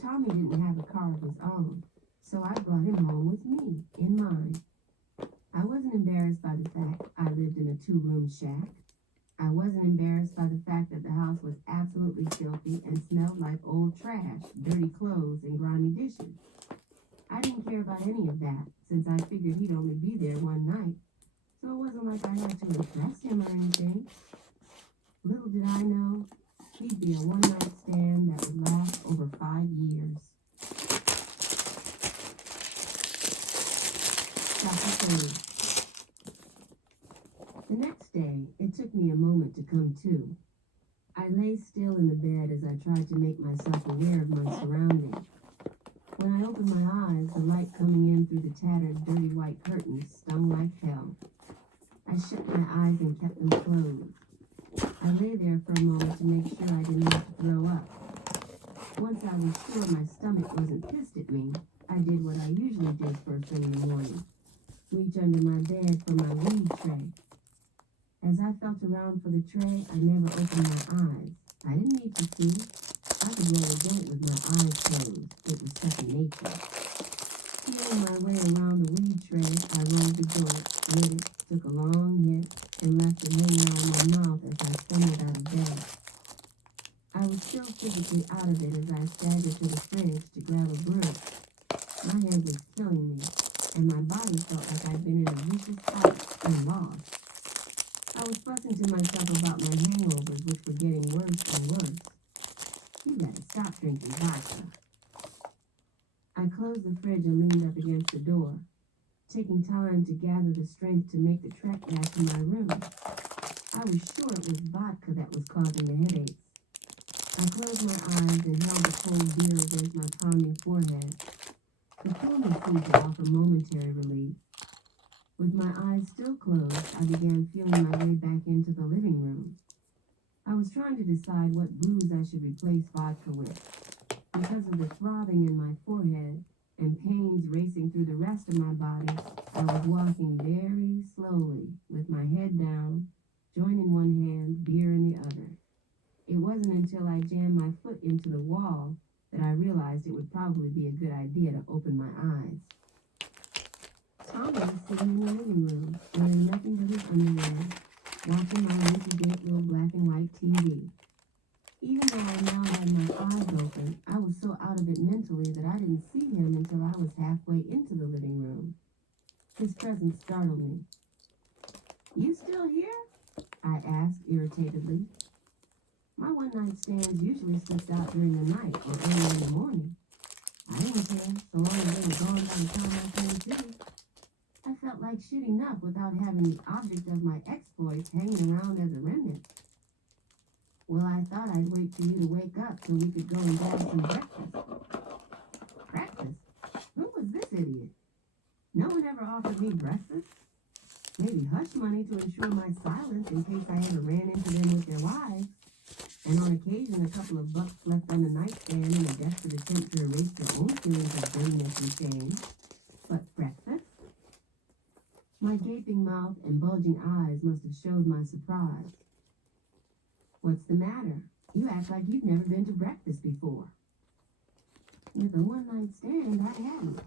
Tommy didn't have a car of his own, so I brought him home with me, in mine. I wasn't embarrassed by the fact I lived in a two-room shack. I wasn't embarrassed by the fact that the house was absolutely filthy and smelled like old trash, dirty clothes, and grimy dishes. I didn't care about any of that, since I figured he'd only be there one night, so it wasn't like I had to impress him or anything. Little did I know, he'd be a one-night stand that would last over 5 years. Chapter 3. The next day, it took me a moment to come to. I lay still in the bed as I tried to make myself aware of my surroundings. When I opened my eyes, the light coming in through the tattered, dirty white curtains stung like hell. I shut my eyes and kept them closed. I lay there for a moment to make sure I didn't have to throw up. Once I was sure my stomach wasn't pissed at me, I did what I usually did first thing in the morning. Reach under my bed for my weed tray. As I felt around for the tray, I never opened my eyes. I didn't need to see. I could roll a joint with my eyes closed. It was second nature. Feeling my way around the weed tray, I rolled the joint, lit it, took a long hit, and left it hanging out of my mouth as I stumbled out of bed. I was still physically out of it as I staggered to the fridge to grab a brew. My head was killing me, and my body felt like I'd been in a vicious fight and lost. I was fussing to myself about my hangovers, which were getting worse and worse. You gotta stop drinking vodka. I closed the fridge and leaned up against the door, taking time to gather the strength to make the trek back to my room. I was sure it was vodka that was causing the headaches. I closed my eyes and held the cold beer against my pounding forehead. The coolness seemed to offer momentary relief. With my eyes still closed, I began feeling my way back into the living room. I was trying to decide what booze I should replace vodka with. Because of the throbbing in my forehead and pains racing through the rest of my body, I was walking very slowly, with my head down, joint in one hand, beer in the other. It wasn't until I jammed my foot into the wall that I realized it would probably be a good idea to open my eyes. Tommy was sitting in the living room, wearing nothing but his underwear, watching my rinky-dink little black and white TV. Even though I now had my eyes open, I was so out of it mentally that I didn't see him until I was halfway into the living room. His presence startled me. "You still here?" I asked irritatedly. My one-night stands usually slipped out during the night or early in the morning. I didn't care, so long as they were gone by the time I came to. I felt like shitting up without having the object of my exploits hanging around as a remnant. "Well, I thought I'd wait for you to wake up so we could go and grab some breakfast." Breakfast? Who was this idiot? No one ever offered me breakfast. Maybe hush money to ensure my silence in case I ever ran into them with their wives. And on occasion, a couple of bucks left on the nightstand in a desperate attempt to erase their own feelings of dirtiness and shame. But breakfast? My gaping mouth and bulging eyes must have showed my surprise. "What's the matter? You act like you've never been to breakfast before." With a one-night stand, I hadn't.